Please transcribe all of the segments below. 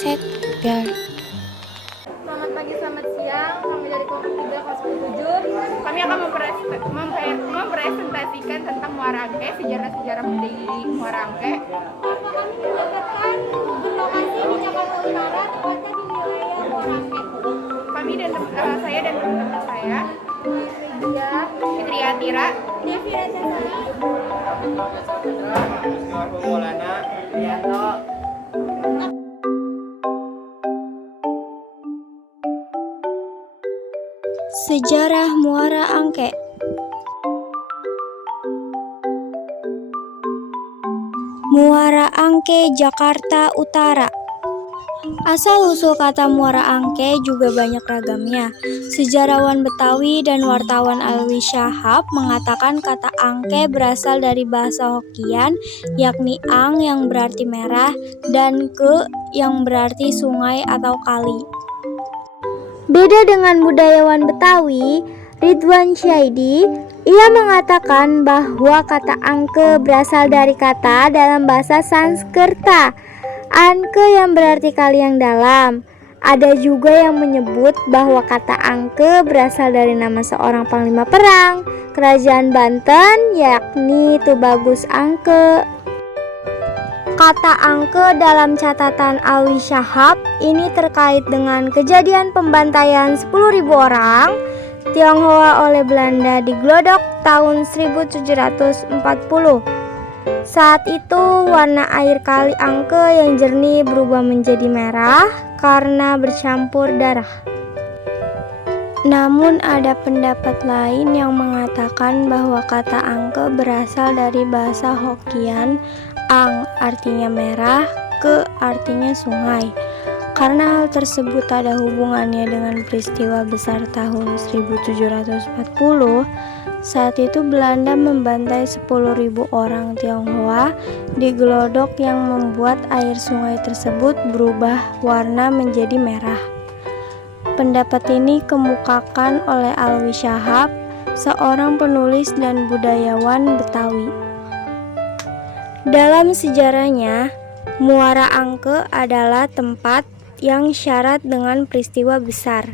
Set, biar. Selamat pagi, selamat siang. Kami dari kelompok 3 kelas 7. Kami akan mempresentasikan tentang Muara Angke, sejarah-sejarah berdiri Muara Angke. Kami mendapatkan berlokasi di Jakarta Utara, tepatnya di wilayah Muara Angke. Saya dan teman-teman saya, Fitri Atira, Devi Ratnasari, Maulana Rianto. Sejarah Muara Angke. Muara Angke, Jakarta Utara. Asal-usul kata Muara Angke juga banyak ragamnya. Sejarawan Betawi dan wartawan Alwi Shahab mengatakan kata angke berasal dari bahasa Hokian, yakni ang yang berarti merah dan ke yang berarti sungai atau kali. Beda dengan budayawan Betawi, Ridwan Syaidi, ia mengatakan bahwa kata angke berasal dari kata dalam bahasa Sanskerta, anke yang berarti kali yang dalam. Ada juga yang menyebut bahwa kata angke berasal dari nama seorang panglima perang kerajaan Banten, yakni Tubagus Angke. Kata angke dalam catatan Alwi Shahab ini terkait dengan kejadian pembantaian 10.000 orang Tionghoa oleh Belanda di Glodok tahun 1740. Saat itu warna air kali Angke yang jernih berubah menjadi merah karena bercampur darah. Namun ada pendapat lain yang mengatakan bahwa kata angke berasal dari bahasa Hokian, ang artinya merah, ke artinya sungai. Karena hal tersebut ada hubungannya dengan peristiwa besar tahun 1740, saat itu Belanda membantai 10.000 orang Tionghoa di Glodok yang membuat air sungai tersebut berubah warna menjadi merah. Pendapat ini kemukakan oleh Alwi Shahab, seorang penulis dan budayawan Betawi. Dalam sejarahnya, Muara Angke adalah tempat yang syarat dengan peristiwa besar.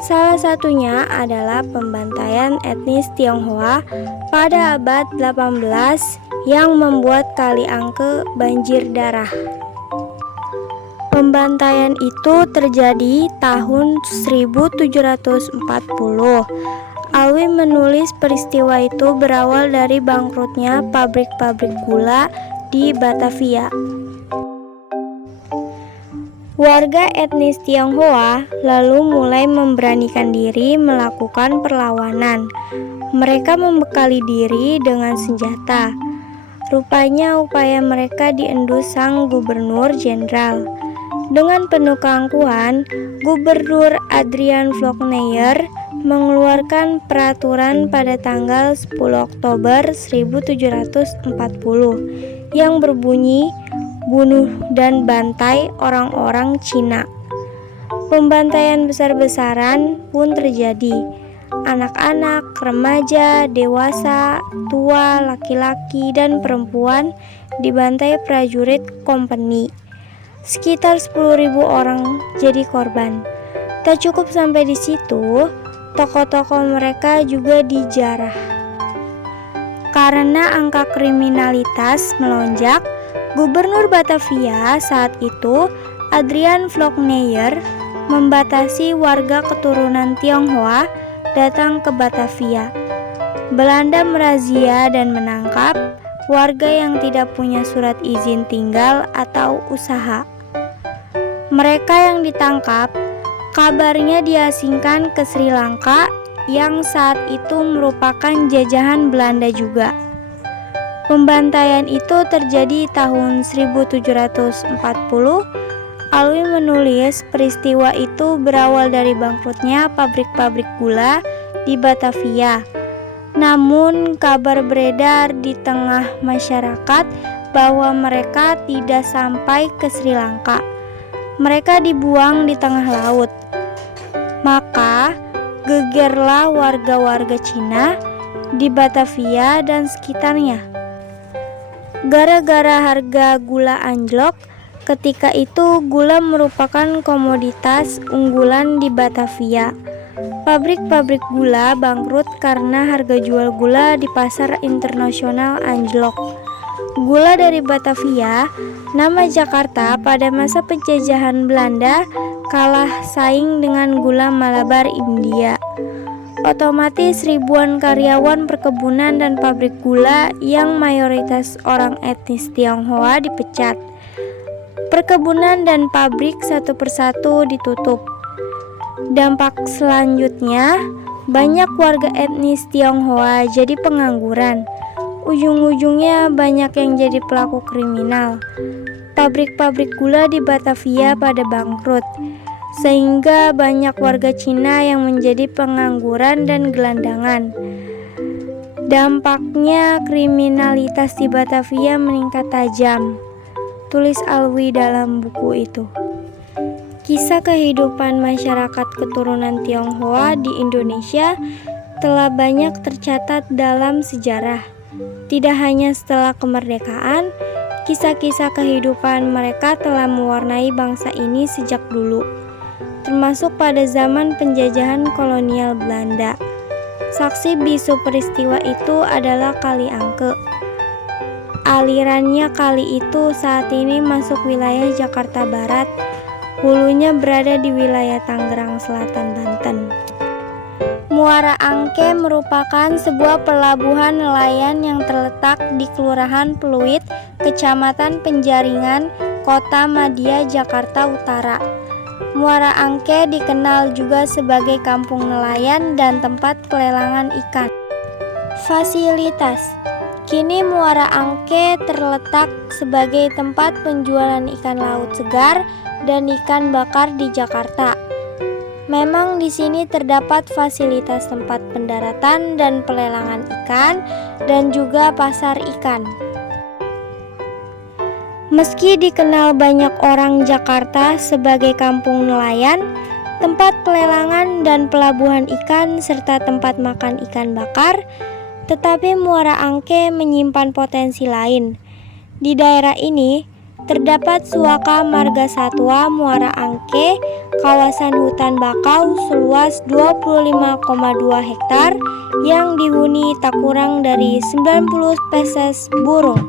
Salah satunya adalah pembantaian etnis Tionghoa pada abad 18 yang membuat Kali Angke banjir darah. Pembantaian itu terjadi tahun 1740. Alwi menulis peristiwa itu berawal dari bangkrutnya pabrik-pabrik gula di Batavia. Warga etnis Tionghoa lalu mulai memberanikan diri melakukan perlawanan. Mereka membekali diri dengan senjata. Rupanya upaya mereka diendus sang gubernur jenderal. Dengan penuh keangkuhan, Gubernur Adrian Flokneyer mengeluarkan peraturan pada tanggal 10 Oktober 1740 yang berbunyi bunuh dan bantai orang-orang Cina. Pembantaian besar-besaran pun terjadi. Anak-anak, remaja, dewasa, tua, laki-laki, dan perempuan dibantai prajurit kompeni. Sekitar 10.000 orang jadi korban. Tak cukup sampai di situ, tokoh-tokoh mereka juga dijarah. Karena angka kriminalitas melonjak, Gubernur Batavia saat itu, Adrian Flokneyer, membatasi warga keturunan Tionghoa datang ke Batavia. Belanda merazia dan menangkap warga yang tidak punya surat izin tinggal atau usaha. Mereka yang ditangkap, kabarnya diasingkan ke Sri Lanka yang saat itu merupakan jajahan Belanda juga. Pembantaian itu terjadi tahun 1740. Alwi menulis peristiwa itu berawal dari bangkrutnya pabrik-pabrik gula di Batavia. Namun kabar beredar di tengah masyarakat bahwa mereka tidak sampai ke Sri Lanka. Mereka dibuang di tengah laut. Maka gegerlah warga-warga Cina di Batavia dan sekitarnya. Gara-gara harga gula anjlok, Ketika itu gula merupakan komoditas unggulan di Batavia. Pabrik-pabrik gula bangkrut karena harga jual gula di pasar internasional anjlok. Gula dari Batavia, nama Jakarta pada masa penjajahan Belanda, kalah saing dengan gula Malabar India. Otomatis ribuan karyawan perkebunan dan pabrik gula yang mayoritas orang etnis Tionghoa dipecat. Perkebunan dan pabrik satu persatu ditutup. Dampak selanjutnya, banyak warga etnis Tionghoa jadi pengangguran. Ujung-ujungnya banyak yang jadi pelaku kriminal. Pabrik-pabrik gula di Batavia pada bangkrut, sehingga banyak warga Cina yang menjadi pengangguran dan gelandangan. Dampaknya kriminalitas di Batavia meningkat tajam, tulis Alwi dalam buku itu. Kisah kehidupan masyarakat keturunan Tionghoa di Indonesia telah banyak tercatat dalam sejarah. Tidak hanya setelah kemerdekaan, kisah-kisah kehidupan mereka telah mewarnai bangsa ini sejak dulu, termasuk pada zaman penjajahan kolonial Belanda. Saksi bisu peristiwa itu adalah Kali Angke. Alirannya kali itu saat ini masuk wilayah Jakarta Barat, hulunya berada di wilayah Tangerang Selatan, Banten. Muara Angke merupakan sebuah pelabuhan nelayan yang terletak di Kelurahan Pluit, Kecamatan Penjaringan, Kota Madia, Jakarta Utara. Muara Angke dikenal juga sebagai kampung nelayan dan tempat pelelangan ikan. Fasilitas. Kini Muara Angke terletak sebagai tempat penjualan ikan laut segar dan ikan bakar di Jakarta. Memang di sini terdapat fasilitas tempat pendaratan dan pelelangan ikan dan juga pasar ikan. Meski dikenal banyak orang Jakarta sebagai kampung nelayan, tempat pelelangan dan pelabuhan ikan serta tempat makan ikan bakar, tetapi Muara Angke menyimpan potensi lain. Di daerah ini terdapat Suaka Marga Satwa Muara Angke, kawasan hutan bakau seluas 25,2 hektar yang dihuni tak kurang dari 90 spesies burung.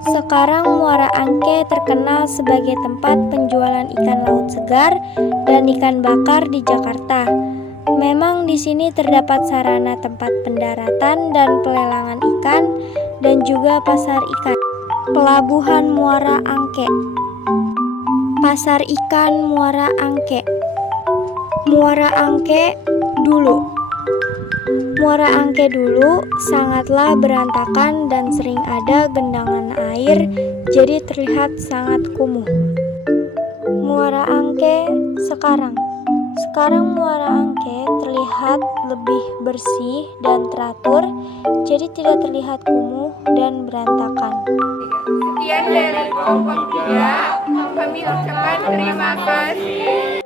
Sekarang Muara Angke terkenal sebagai tempat penjualan ikan laut segar dan ikan bakar di Jakarta. Memang di sini terdapat sarana tempat pendaratan dan pelelangan ikan dan juga pasar ikan. Pelabuhan Muara Angke. Pasar ikan Muara Angke. Muara Angke dulu. Muara Angke dulu sangatlah berantakan dan sering ada genangan air, jadi terlihat sangat kumuh. Muara Angke sekarang. Sekarang Muara Angke terlihat lebih bersih dan teratur, jadi tidak terlihat kumuh dan berantakan. Sekian dari kelompok 3, kami ucapkan terima kasih.